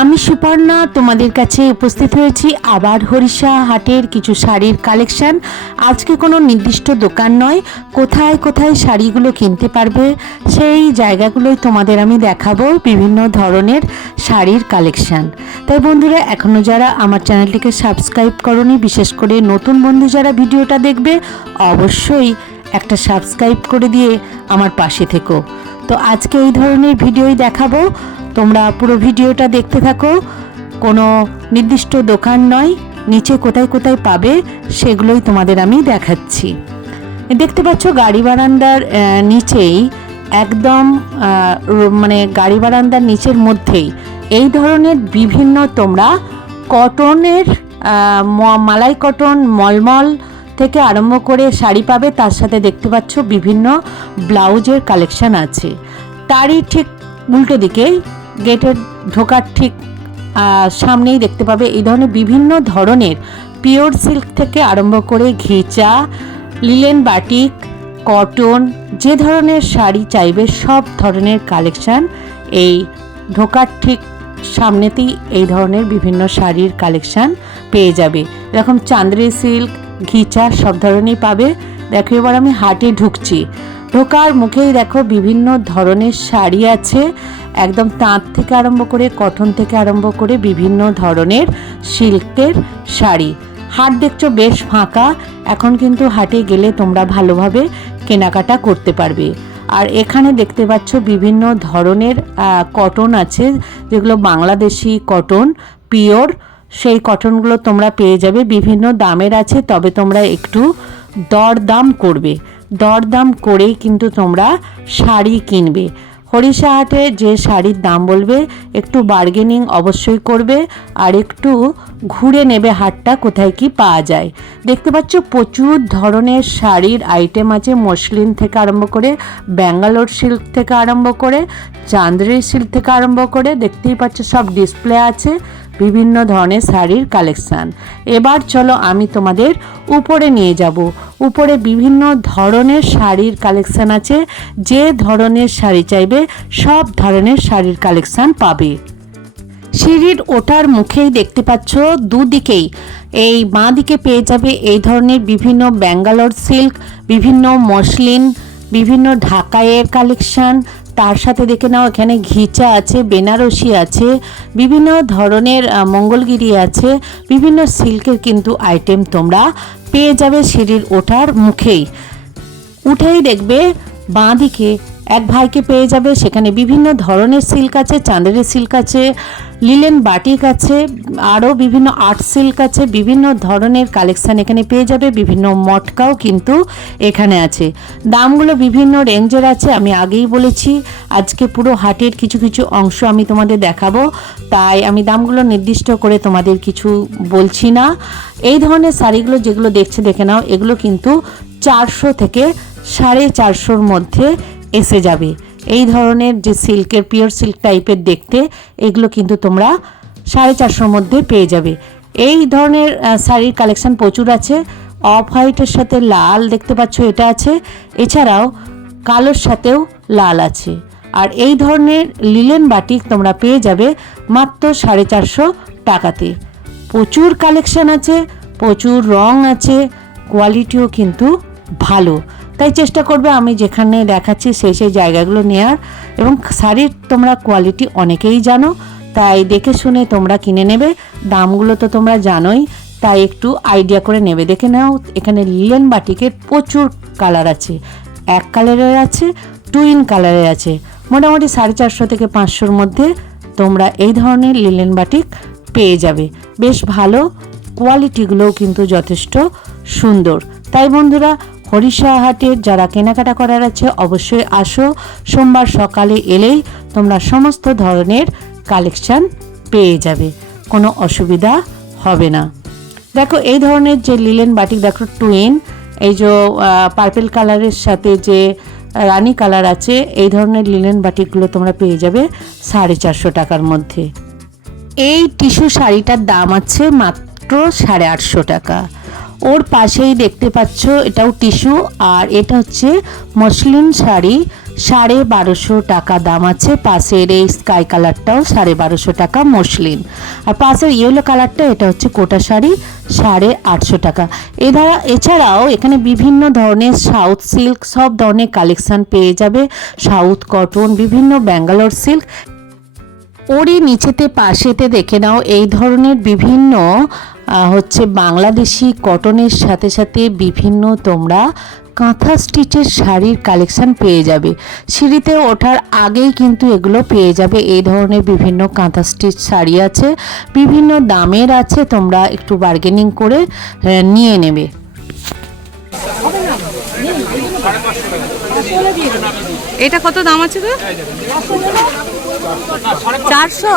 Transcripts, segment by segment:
আমি সুপর্ণা তোমাদের কাছে উপস্থিত হয়েছি আবার হরিষা হাটের কিছু শাড়ির কালেকশন। আজকে কোনো নির্দিষ্ট দোকান নয়, কোথায় কোথায় শাড়িগুলো কিনতে পারবে সেই জায়গাগুলোই তোমাদের আমি দেখাবো, বিভিন্ন ধরনের শাড়ির কালেকশন। তাই বন্ধুরা, এখনও যারা আমার চ্যানেলটিকে সাবস্ক্রাইব করোনি, বিশেষ করে নতুন বন্ধু যারা ভিডিওটা দেখবে, অবশ্যই একটা সাবস্ক্রাইব করে দিয়ে আমার পাশে থেকো। তো আজকে এই ধরনের ভিডিওই দেখাবো, তোমরা পুরো ভিডিওটা দেখতে থাকো। কোনো নির্দিষ্ট দোকান নয়, নিচে কোথায় কোথায় পাবে সেগুলোই তোমাদের আমি দেখাচ্ছি। দেখতে পাচ্ছ গাড়ি বারান্দার নিচেই, একদম মানে গাড়ি বারান্দার নিচের মধ্যেই এই ধরনের বিভিন্ন তোমরা কটনের মালাই কটন, মলমল থেকে আরম্ভ করে শাড়ি পাবে। তার সাথে দেখতে পাচ্ছ বিভিন্ন ব্লাউজের কালেকশন আছে। তারই ঠিক উল্টো দিকে গেটের ঢোকার ঠিক সামনেই দেখতে পাবে এই ধরনের বিভিন্ন ধরনের পিওর সিল্ক থেকে আরম্ভ করে ঘিচা, লিলেন বাটিক, কটন, যে ধরনের শাড়ি চাইবে সব ধরনের কালেকশান এই ঢোকার ঠিক সামনেতেই এই ধরনের বিভিন্ন শাড়ির কালেকশান পেয়ে যাবে। এরকম চান্দ্রি সিল্ক, ঘিচা সব ধরনেরই পাবে। দেখো, এবার আমি হাটে ঢুকছি। ঢোকার মুখেই দেখো বিভিন্ন ধরনের শাড়ি আছে, একদম তাঁত থেকে আরম্ভ করে কটন থেকে আরম্ভ করে বিভিন্ন ধরনের সিল্কের শাড়ি। হাট দেখছো বেশ ফাঁকা, এখন কিন্তু হাটে গেলে তোমরা ভালোভাবে কেনাকাটা করতে পারবে। আর এখানে দেখতে পাচ্ছ বিভিন্ন ধরনের কটন আছে, যেগুলো বাংলাদেশি কটন পিওর, সেই কটনগুলো তোমরা পেয়ে যাবে। বিভিন্ন দামের আছে, তবে তোমরা একটু দরদাম করবে, দরদাম করেই কিন্তু তোমরা শাড়ি কিনবে। হরিষা হাটে যে শাড়ির দাম বলবে একটু বার্গেনিং অবশ্যই করবে, আর একটু ঘুরে নেবে হাটটা কোথায় কি পাওয়া যায়। দেখতে পাচ্ছ প্রচুর ধরনের শাড়ির আইটেম আছে, মসলিন থেকে আরম্ভ করে ব্যাঙ্গালোর সিল্ক থেকে আরম্ভ করে চান্দ্রি সিল্ক থেকে আরম্ভ করে দেখতেই পাচ্ছ সব ডিসপ্লে আছে বিভিন্ন ধরনের শাড়ির কালেকশান। এবার চলো আমি তোমাদের উপরে নিয়ে যাব। উপরে বিভিন্ন ধরনের শাড়ির কালেকশান আছে, যে ধরনের শাড়ি চাইবে সব ধরনের শাড়ির কালেকশান পাবে। সিঁড়ির ওঠার মুখেই দেখতে পাচ্ছ দুদিকেই, এই বাঁ দিকে পেয়ে যাবে এই ধরনের বিভিন্ন ব্যাঙ্গালোর সিল্ক, বিভিন্ন মসলিন, বিভিন্ন ঢাকাইয়ের কালেকশান। তার সাথে দেখে নাও এখানে ঘিচা আছে, বেনারসি আছে, বিভিন্ন ধরনের মঙ্গলগিরি আছে, বিভিন্ন সিল্কের কিন্তু আইটেম তোমরা পেয়ে যাবে সিঁড়ির ওঠার মুখেই। উঠেই দেখবে বাঁ দিকে এক ভাইকে পেয়ে যাবে, সেখানে বিভিন্ন ধরনের সিল্ক আছে, চাঁদেরি সিল্ক আছে, লিলেন বাটিক আছে, আরও বিভিন্ন আর্ট সিল্ক আছে, বিভিন্ন ধরনের কালেকশান এখানে পেয়ে যাবে। বিভিন্ন মটকাও কিন্তু এখানে আছে, দামগুলো বিভিন্ন রেঞ্জের আছে। আমি আগেই বলেছি আজকে পুরো হাটের কিছু কিছু অংশ আমি তোমাদের দেখাবো, তাই আমি দামগুলো নির্দিষ্ট করে তোমাদের কিছু বলছি না। এই ধরনের শাড়িগুলো যেগুলো দেখছে দেখে নাও, এগুলো কিন্তু 400 থেকে 450-র মধ্যে এসে যাবে। এই ধরনের যে সিল্কের পিওর সিল্ক টাইপের দেখতে, এগুলো কিন্তু তোমরা 450-র মধ্যে পেয়ে যাবে। এই ধরনের শাড়ির কালেকশান প্রচুর আছে। অফ হোয়াইটের সাথে লাল দেখতে পাচ্ছ, এটা আছে, এছাড়াও কালোর সাথেও লাল আছে। আর এই ধরনের লিলেন বাটিক তোমরা পেয়ে যাবে মাত্র 450 টাকাতে। প্রচুর কালেকশান আছে, প্রচুর রং আছে, কোয়ালিটিও কিন্তু ভালো। তাই চেষ্টা করবে আমি যেখানে দেখাচ্ছি সেই সেই জায়গাগুলো নেওয়ার। এবং শাড়ির তোমরা কোয়ালিটি অনেকেই জানো, তাই দেখে শুনে তোমরা কিনে নেবে। দামগুলো তো তোমরা জানোই, তাই একটু আইডিয়া করে নেবে। দেখে নাও এখানে লিলেন বাটিকের প্রচুর কালার আছে, এক কালারের আছে, টুইন কালারের আছে। মোটামুটি 450 থেকে 500-র মধ্যে তোমরা এই ধরনের লিলেন বাটিক পেয়ে যাবে। বেশ ভালো, কোয়ালিটিগুলোও কিন্তু যথেষ্ট সুন্দর। তাই বন্ধুরা, হরিষা হাটের যারা কেনাকাটা করার আছে অবশ্যই আসো। সোমবার সকালে এলেই তোমরা সমস্ত ধরনের কালেকশান পেয়ে যাবে, কোনো অসুবিধা হবে না। দেখো এই ধরনের যে লিলেন বাটিক, দেখো টুইন, এই যে পার্পেল কালারের সাথে যে রানী কালার আছে, এই ধরনের লিলেন বাটিকগুলো তোমরা পেয়ে যাবে 450 টাকার মধ্যে। এই টিস্যু শাড়িটার দাম আছে মাত্র 850 টাকা। ওর পাশেই দেখতে পাচ্ছ এটাও টিস্যু, আর এটা হচ্ছে মসলিন শাড়ি, 1250 টাকা দাম আছে। পাশের এই স্কাই কালারটাও 1250 টাকা মসলিন। আর পাশের ইয়েলো কালারটা এটা হচ্ছে কোটা শাড়ি 850 টাকা। এছাড়াও এখানে বিভিন্ন ধরনের সাউথ সিল্ক সব ধরনের কালেকশান পেয়ে যাবে। সাউথ কটন, বিভিন্ন ব্যাঙ্গালোর সিল্ক। ওরই নিচেতে পাশেতে দেখে নাও এই ধরনের বিভিন্ন হচ্ছে বাংলাদেশি কটনের সাথে সাথে বিভিন্ন তোমরা কাঁথা স্টিচের শাড়ির কালেকশান পেয়ে যাবে। সিঁড়িতে ওঠার আগেই কিন্তু এগুলো পেয়ে যাবে। এই ধরনের বিভিন্ন কাঁথা স্টিচ শাড়ি আছে, বিভিন্ন দামের আছে, তোমরা একটু বার্গেনিং করে নিয়ে নেবে। এটা কত দাম আছে গো? 400।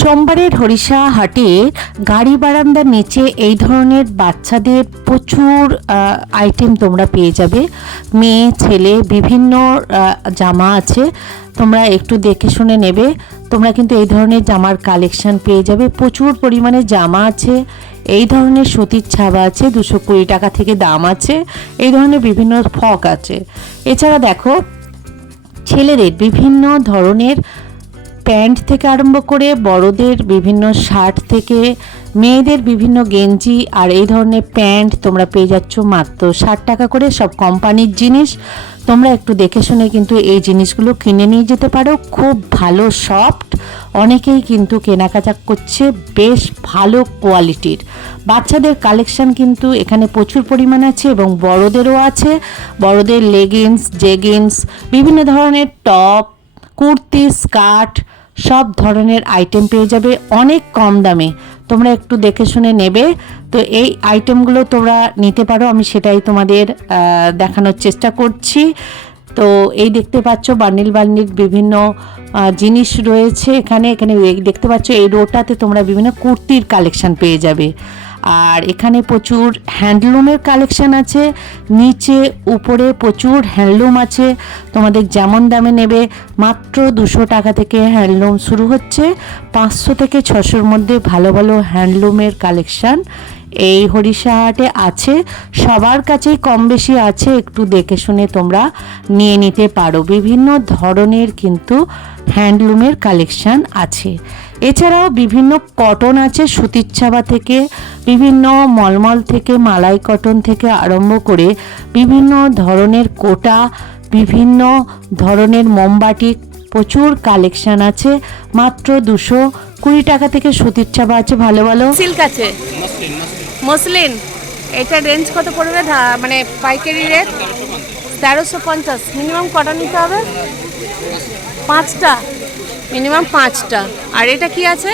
সোমবারের হরিষা হাটে গাড়ি বারান্দার নিচে এই ধরনের বাচ্চাদের প্রচুর আইটেম তোমরা পেয়ে যাবে। মেয়ে ছেলে বিভিন্ন জামা আছে, তোমরা একটু দেখে শুনে নেবে। তোমরা কিন্তু এই ধরনের জামার কালেকশন পেয়ে যাবে, প্রচুর পরিমাণে জামা আছে। এই ধরনের সুতির ছাপা আছে, 220 টাকা থেকে দাম আছে। এই ধরনের বিভিন্ন ফ্রক আছে। এছাড়া দেখো ছেলেদের বিভিন্ন ধরনের প্যান্ট থেকে আরম্ভ করে বড়দের বিভিন্ন শার্ট থেকে মেয়েদের বিভিন্ন গেঞ্জি আর এই ধরনের প্যান্ট তোমরা পেয়ে যাচ্ছ মাত্র 60 টাকা করে। সব কোম্পানির জিনিস, তোমরা একটু দেখে শুনে কিন্তু এই জিনিসগুলো কিনে নিয়ে যেতে পারো। খুব ভালো সফট, অনেকেই কিন্তু কেনাকাটা করছে, বেশ ভালো কোয়ালিটির। বাচ্চাদের কালেকশন কিন্তু এখানে প্রচুর পরিমাণ আছে এবং বড়দেরও আছে। বড়দের লেগিংস, জেগিংস, বিভিন্ন ধরনের টপ, কুর্তি, স্কার্ট, সব ধরনের আইটেম পেয়ে যাবে অনেক কম দামে। তোমরা একটু দেখে শুনে নেবে। তো এই আইটেমগুলো তোমরা নিতে পারো, আমি সেটাই তোমাদের দেখানোর চেষ্টা করছি। তো এই দেখতে পাচ্ছ বান্ডিল বান্ডিল বিভিন্ন জিনিস রয়েছে এখানে দেখতে পাচ্ছ এই রোটাতে তোমরা বিভিন্ন কুর্তির কালেকশন পেয়ে যাবে। আর এখানে প্রচুর হ্যান্ডলুমের কালেকশন আছে, নিচে উপরে প্রচুর হ্যান্ডলুম আছে। তোমাদের যেমন দামে নেবে, মাত্র 200 টাকা থেকে হ্যান্ডলুম শুরু হচ্ছে। 500 থেকে 600-র মধ্যে ভালো ভালো হ্যান্ডলুমের কালেকশন এই হরিষা হাটে আছে। সবার কাছেই কম বেশি আছে, একটু দেখে শুনে তোমরা নিয়ে নিতে পারো। বিভিন্ন ধরনের কিন্তু হ্যান্ডলুমের কালেকশন আছে। এছাড়াও বিভিন্ন কটন আছে, সুতির ছাপা থেকে বিভিন্ন মলমল থেকে মালাই কটন থেকে আরম্ভ করে বিভিন্ন ধরনের কোটা, বিভিন্ন ধরনের মোমবাটি, প্রচুর কালেকশন আছে। মাত্র 220 টাকা থেকে সুতির ছাপা আছে ভালো ভালো। সিল্ক আছে, মসলিন। এটা রেঞ্জ কত পড়বে? মানে পাইকারি রেট 1350। মিনিমাম কটা নিতে হবে? 5টা, মিনিমাম 5টা। আর এটা কি আছে?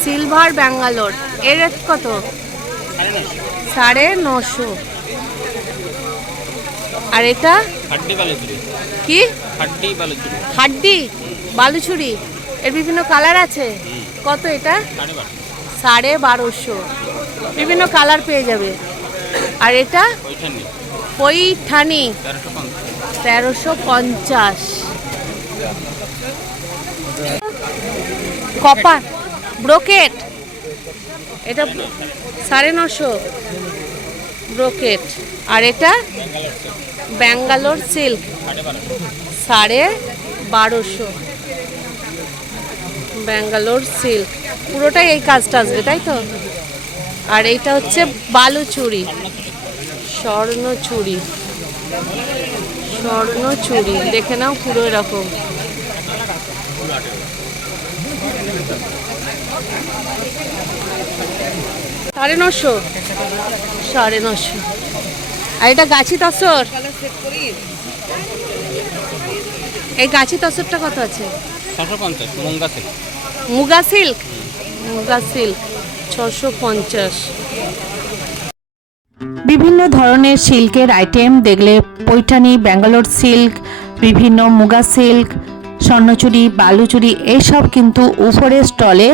সিলভার ব্যাঙ্গালোর। এর রেট কত? 950। আর এটা কি? হাড্ডি বালুচুরি। এর বিভিন্ন কালার আছে। কত এটা? 1250। বিভিন্ন কালার পেয়ে যাবে। আর এটা পৈঠানি 1350। কপার ব্রোকেট, এটা 950 ব্রোকেট। আর এটা ব্যাঙ্গালোর সিল্ক 1250। ব্যাঙ্গালোর সিল্ক পুরোটাই এই কাজটা আসবে, তাই তো? আর এইটা হচ্ছে বালুচুরি, স্বর্ণচুরি। স্বর্ণচুরি দেখে নাও, পুরো এরকম। সাড়ে 950। আর এটা গাছি তসর। এই গাছি তসরটা কত আছে? 650। Muga silk, muga silk 650। বিভিন্ন ধরনের সিল্কের আইটেম দেখলে পৈঠানি, ব্যাঙ্গালোর সিল্ক, বিভিন্ন মুগা সিল্ক, স্বর্ণচুরি, বালুচুরি, এইসব কিন্তু উপরের স্টলে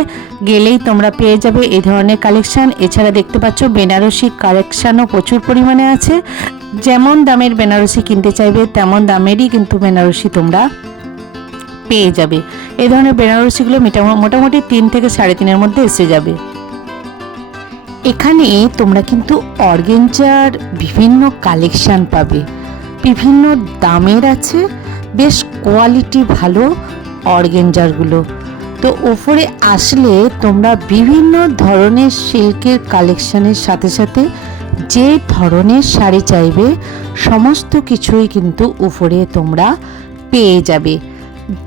গেলেই তোমরা পেয়ে যাবে এই ধরনের কালেকশান। এছাড়া দেখতে পাচ্ছ বেনারসি কালেকশানও প্রচুর পরিমাণে আছে। যেমন দামের বেনারসি কিনতে চাইবে তেমন দামেরই কিন্তু বেনারসি তোমরা পেয়ে যাবে। এই ধরনের বেনারসিগুলো মোটামুটি 3 থেকে 3.5-এর মধ্যে এসে যাবে। এখানে তোমরা কিন্তু অর্গেঞ্জার বিভিন্ন কালেকশান পাবে, বিভিন্ন দামের আছে, বেশ কোয়ালিটি ভালো অর্গেঞ্জারগুলো। তো ওপরে আসলে তোমরা বিভিন্ন ধরনের সিল্কের কালেকশানের সাথে সাথে যে ধরনের শাড়ি চাইবে সমস্ত কিছুই কিন্তু উপরে তোমরা পেয়ে যাবে।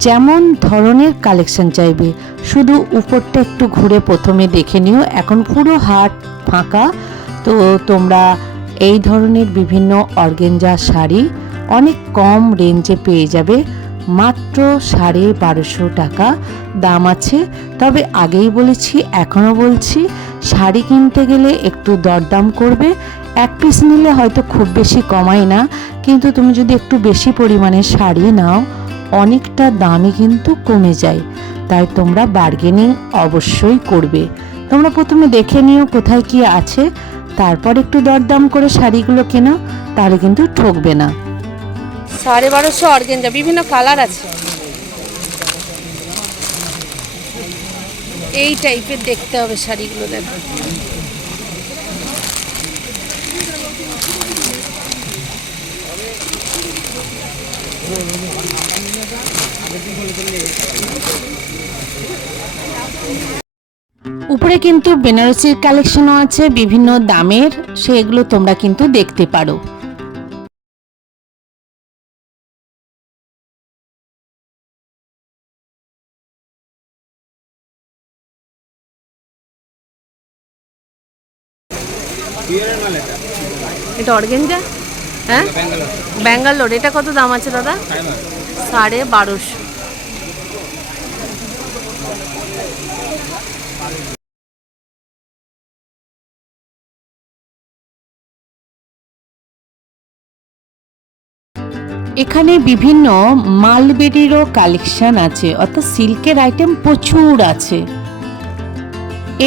যেমন ধরনের কালেকশন চাইবে, শুধু উপরটা একটু ঘুরে প্রথমে দেখে নিও। এখন পুরো হাট ফাঁকা, তো তোমরা এই ধরনের বিভিন্ন অর্গেঞ্জা শাড়ি অনেক কম রেঞ্জে পেয়ে যাবে। মাত্র 1250 টাকা দাম আছে। তবে আগেই বলেছি, এখনও বলছি, শাড়ি কিনতে গেলে একটু দরদাম করবে। এক পিস নিলে হয়তো খুব বেশি কমায় না, কিন্তু তুমি যদি একটু বেশি পরিমাণে শাড়ি নাও অনেকটা দামই কিন্তু কমে যায়। তাই তোমরা বার্গেনিং অবশ্যই করবে। তোমরা প্রথমে দেখে নিও কোথায় কি আছে, তারপর একটু দরদাম করে শাড়িগুলো কেনো, তাহলে কিন্তু ঠকবে না। 1250 অর্গেঞ্জা, বিভিন্ন কালার আছে। এই টাইপের দেখতে হবে শাড়িগুলো, দেখো। উপরে কিন্তু বেনারসির কালেকশনও আছে বিভিন্ন দামের, সেগুলো তোমরা কিন্তু দেখতে পারো। এটা অর্গেঞ্জা, হ্যাঁ, ব্যাঙ্গালোর। এটা কত দাম আছে দাদা? 1250। এখানে বিভিন্ন মালবেরিরও কালেকশন আছে, অর্থাৎ সিল্কের আইটেম প্রচুর আছে।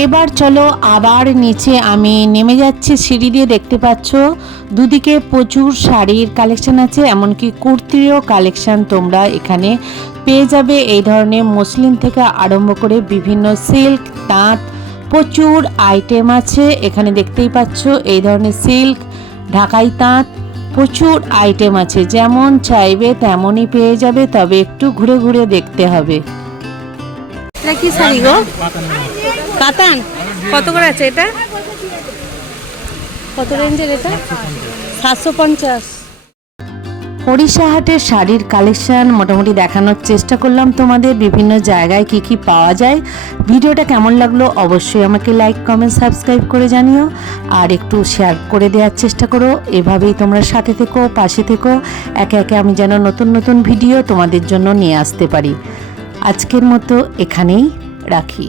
এবার চলো আবার নিচে আমি নেমে যাচ্ছি সিঁড়ি দিয়ে, দেখতে পাচ্ছ দুদিকে প্রচুর শাড়ির কালেকশন আছে, এমনকি কুর্তিরও কালেকশন তোমরা এখানে পেয়ে যাবে। এই ধরনের মসলিন থেকে আরম্ভ করে বিভিন্ন সিল্ক, তাঁত, প্রচুর আইটেম আছে এখানে। দেখতেই পাচ্ছ এই ধরনের সিল্ক, ঢাকাই তাঁত, প্রচুর আইটেম আছে। যেমন চাইবে তেমনই পেয়ে যাবে, তবে একটু ঘুরে ঘুরে দেখতে হবে। এটা কি শাড়ি গো? কাতান। কত করে আছে এটা? কত রেঞ্জের এটা? 750। হরিষা হাটের শাড়ির কালেকশন মোটামুটি দেখানোর চেষ্টা করলাম তোমাদের, বিভিন্ন জায়গায় কি কি পাওয়া যায়। ভিডিওটা কেমন লাগলো অবশ্যই আমাকে লাইক, কমেন্ট, সাবস্ক্রাইব করে জানিও, আর একটু শেয়ার করে দেওয়ার চেষ্টা করো। এভাবেই তোমরা সাথে থেকো, পাশে থেকো, একে একে আমি যেন নতুন নতুন ভিডিও তোমাদের জন্য নিয়ে আসতে পারি। আজকের মতো এখানেই রাখি।